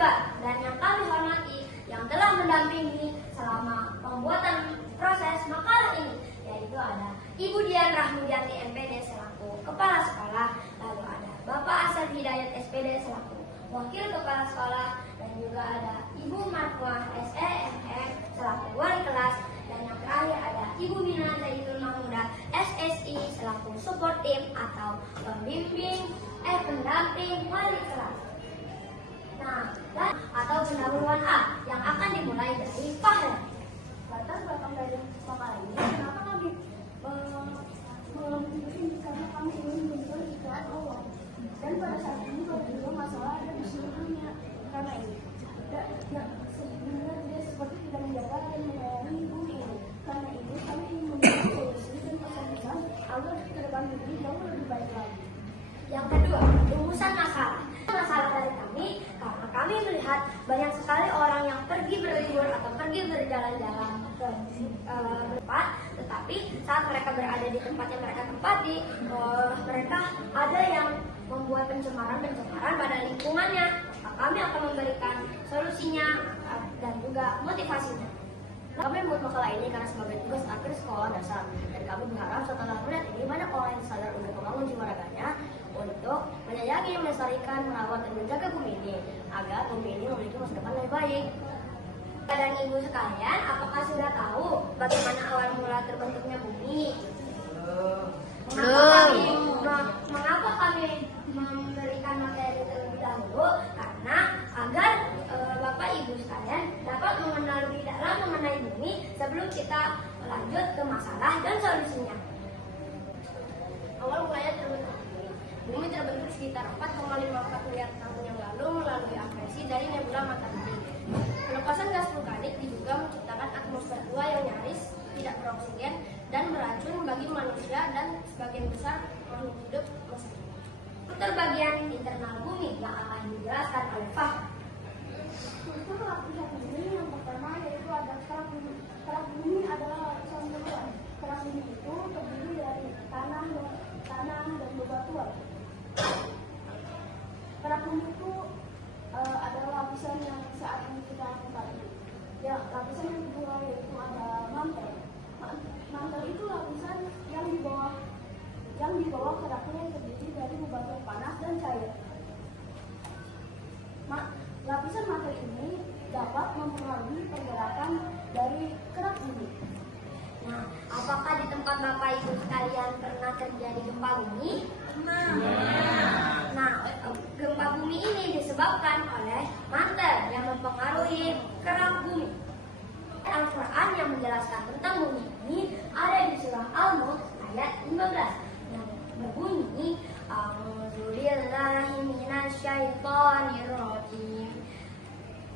hebat dan yang kami hormati yang telah mendampingi selama pembuatan proses makalah ini, yaitu ada Ibu Dian Rahmudianti MPD selaku Kepala Sekolah, lalu ada Bapak Asep Hidayat SPD selaku Wakil Kepala Sekolah, dan juga ada Ibu Marfuah SEMM selaku Wali Kelas, dan yang terakhir ada Ibu Mina Zaidul Mahmudah SSI selaku Support Team atau pendamping wali kelas. Nah, atau pendahuluan A yang akan dimulai dari Fahri. Latar belakang dari makalah ini, kenapa kami mengambil ini? Karena kami ingin menunjukkan ikhlas Allah. Dan pada saat ini juga masalah ada di seluruh dunia. Karena ini, sebenarnya tidak seperti tidak menjaga dan menyayangi bumi ini. Karena ini kami ingin membuat solusi dan pesan-pesan agar ke depan bumi jauh lebih baik lagi. Yang kedua, rumusan masalah. Masalah dari kami karena kami melihat banyak sekali orang yang pergi berlibur atau pergi berjalan-jalan ke tempat, tetapi saat mereka berada di tempat yang mereka tempati, mereka ada yang membuat pencemaran pada lingkungannya. Maka kami akan memberikan solusinya dan juga motivasinya. Kami membuat makalah ini karena sebagai tugas akhir sekolah dasar, dan kami berharap setelah melihat ini banyak orang yang sadar untuk membangun jiwa raganya untuk menyayangi, melestarikan, merawat, dan menjaga bumi ini agar bumi ini memiliki masa depan lebih baik. Dan ibu sekalian, apakah sudah tahu bagaimana awal mula terbentuknya bumi? Mengapa kami memberikan materi terlebih dahulu? Karena agar Bapak Ibu sekalian dapat mengenal lebih dalam mengenai bumi sebelum kita lanjut ke masalah dan solusinya. Awal mulanya terbentuk bumi terbentuk sekitar 4,54 miliar tahun yang lalu melalui akresi dari nebula matahari. Pelepasan gas vulkanik diduga menciptakan atmosfer tua yang nyaris tidak beroksigen dan beracun bagi manusia dan sebagian besar makhluk hidup masih. Untuk bagian internal bumi yang akan dijelaskan oleh Fahri. Untuk lapisan bumi yang pertama yaitu ada kerak bumi. Kerak bumi adalah lapisan batuan. Kerak bumi itu terdiri dari tanah dan bebatuan. Kerak bumi itu adalah lapisan yang saat ini kita tempati. Ya, lapisan yang kedua yaitu ada mantel. Mantel itu lapisan yang di bawah keraknya yang terdiri dari bebatuan panas dan cair. Lapisan mantel ini dapat mempengaruhi pergerakan dari kerak bumi. Nah, apakah di tempat Bapak Ibu sekalian pernah terjadi gempa bumi? Nah, gempa bumi ini disebabkan oleh mantel yang mempengaruhi kerak bumi. Al-Quran yang menjelaskan tentang bumi ini ada di surah Al-Mulk ayat 15 yang berbunyi A'udzubillahi minasyaitonirrajim.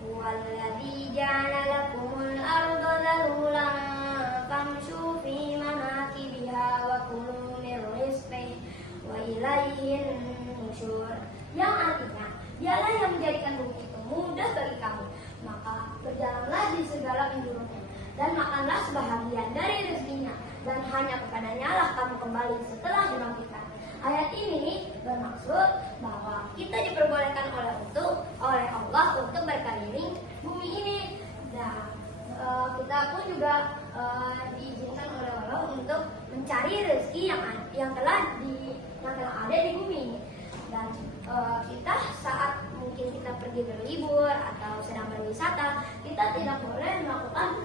Huwallazi ja'ala lakumul arda zalulan famshu fi manakibiha wa kulu min rizqihi wa ilaihin nusyur. Yang artinya, dialah yang menjadikan bumi itu mudah bagi kamu, maka berjalanlah di segala penjurusnya dan makanlah sebahagian dari rezekinya, dan hanya kepadanya lah kamu kembali setelah dibangkitkan. Ayat ini bermaksud bahwa kita diperbolehkan oleh Allah untuk berkeliling bumi ini, dan kita pun juga diizinkan oleh Allah untuk mencari rezeki yang telah ada di bumi ini. Dan kita saat mungkin kita pergi berlibur atau sedang berwisata, kita tidak boleh melakukan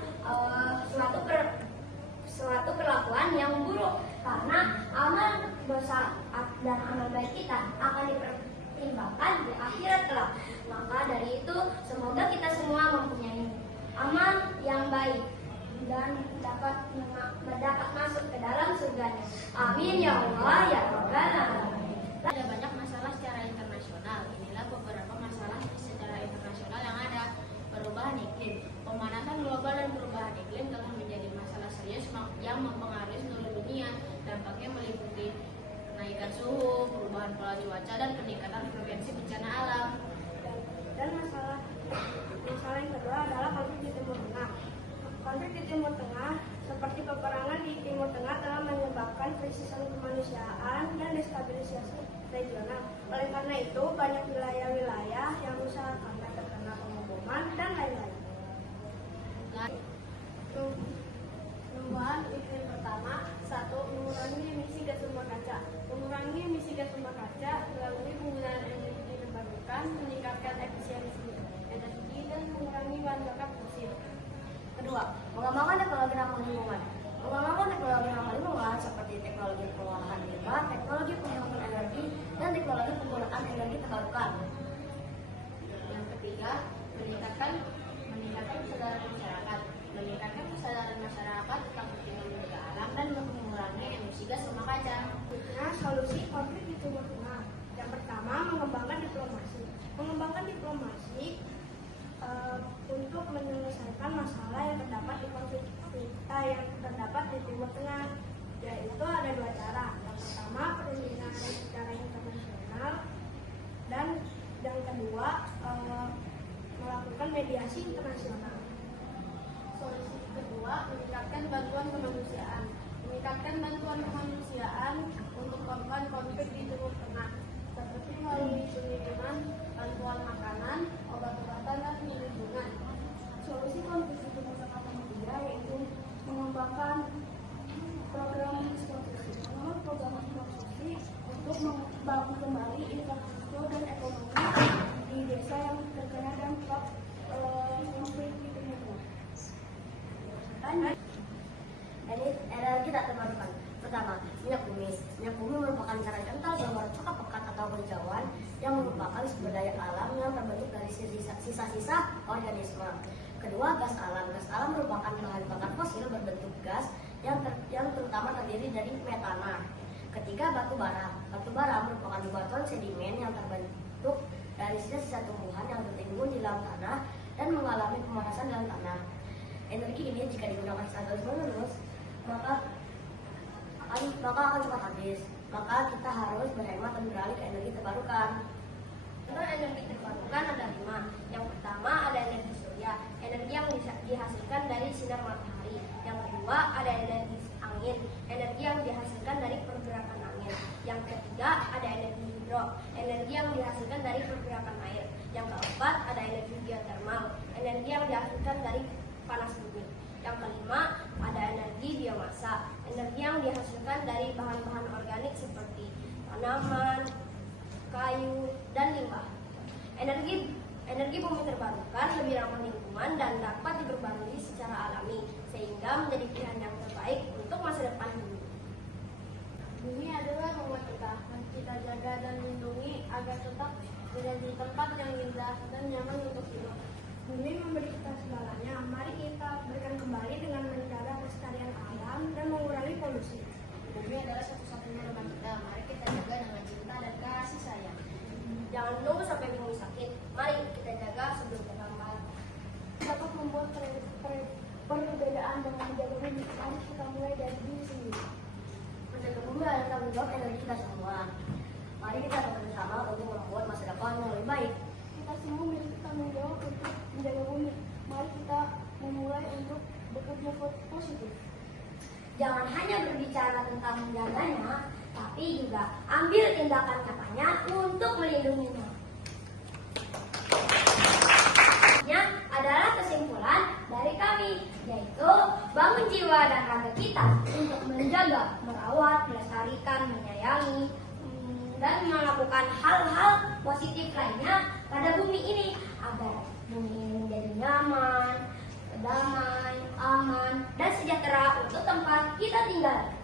suatu perlakuan yang buruk, karena amal dosa dan amal baik kita akan dipertimbangkan di akhirat kelak. Maka dari itu semoga kita semua mempunyai amal yang baik dan dapat masuk ke dalam surganya. Amin ya Allah ya Rabbal alamin. Ada banyak masalah secara internasional. Inilah beberapa masalah secara internasional yang ada. Perubahan iklim. Pemanasan global dan perubahan iklim telah menjadi masalah serius yang mempengaruhi seluruh dunia. Dampaknya meliputi kenaikan suhu, perubahan pola cuaca, dan peningkatan frekuensi bencana alam. Dan masalah yang kedua adalah konflik di Timur Tengah. Konflik di Timur Tengah seperti peperangan di Timur Tengah telah menyebabkan krisis kemanusiaan dan destabilisasi regional. Oleh karena itu, banyak wilayah-wilayah yang rusak karena terkena meningkatkan kesadaran masyarakat. Meningkatkan kesadaran masyarakat tentang pentingnya menjaga alam dan mengurangi emisi gas rumah kaca. Nah, solusi konflik di Timur Tengah. Yang pertama, mengembangkan diplomasi. Mengembangkan diplomasi untuk menyelesaikan masalah yang terdapat di konflik yang terdapat di Timur Tengah. Yaitu ada dua cara. Yang pertama, perundingan secara internasional, dan yang kedua, melakukan mediasi internasional. Solusi kedua, meningkatkan bantuan kemanusiaan. Meningkatkan bantuan kemanusiaan untuk korban konflik di Timur Tengah, seperti melalui pengiriman bantuan makanan, obat-obatan, dan perlindungan. Solusi konflik di Timur Tengah ketiga yaitu mengembangkan program rekonstruksi. Program rekonstruksi untuk membangun kembali infrastruktur dan ekonomi di desa yang terkena dampak konflik di Timur Tengah. Energi tak terbarukan. Pertama, minyak bumi. Minyak bumi merupakan cairan kental berwarna coklat pekat atau berjauhan yang merupakan sumber daya alam yang terbentuk dari sisa-sisa organisme. Kedua, gas alam. Gas alam merupakan bahan bakar fosil berbentuk gas yang terutama terdiri dari metana. Ketiga, batu bara. Batu bara merupakan batuan sedimen yang terbentuk dari sisa-sisa tumbuhan yang tertimbun di dalam tanah dan mengalami pemanasan dalam tanah. Energi ini jika digunakan secara terus-menerus, maka akan cepat habis. Maka kita harus berhemat dan beralih ke energi terbarukan. Contoh energi terbarukan ada 5. Yang pertama ada energi surya, energi yang dihasilkan dari sinar matahari. Yang kedua ada energi angin, energi yang dihasilkan dari pergerakan angin. Yang ketiga ada energi hidro, energi yang dihasilkan dari pergerakan air. Yang keempat ada energi geotermal, energi yang dihasilkan dari panas bumi. Yang kelima ada energi biomasa, energi yang dihasilkan dari bahan-bahan organik seperti tanaman, kayu, dan limbah. Energi bumi terbarukan lebih ramah lingkungan dan dapat diperbarui secara alami sehingga menjadi pilihan yang terbaik untuk masa depan bumi. Bumi adalah rumah kita jaga dan lindungi agar tetap menjadi tempat yang indah dan nyaman untuk hidup. Bumi memberi kita segalanya. Mari kita berikan kembali dengan menjaga kelestarian alam dan mengurangi polusi. Bumi adalah satu-satunya rumah kita. Mari kita jaga dengan cinta dan kasih sayang. Jangan menunggu sampai bumi sakit. Mari kita jaga sebelum terlambat. Dapat membuat perbedaan dengan menjaga bumi. Mari kita mulai dari diri sendiri. Menjaga bumi adalah tanggung jawab energi kita semua. Mari kita bersama untuk membuat masa depan yang lebih baik. Kita semua memiliki tanggung jawab untuk menjaga bumi. Mari kita memulai untuk bekerja positif. Jangan hanya berbicara tentang menjaganya, tapi juga ambil tindakan nyatanya untuk melindunginya. Ini adalah kesimpulan dari kami, yaitu bangun jiwa dan raga kita untuk menjaga, merawat, melestarikan, menyayangi, dan melakukan hal-hal positif lainnya pada bumi ini agar bumi ini menjadi nyaman, damai, aman, dan sejahtera untuk tempat kita tinggal.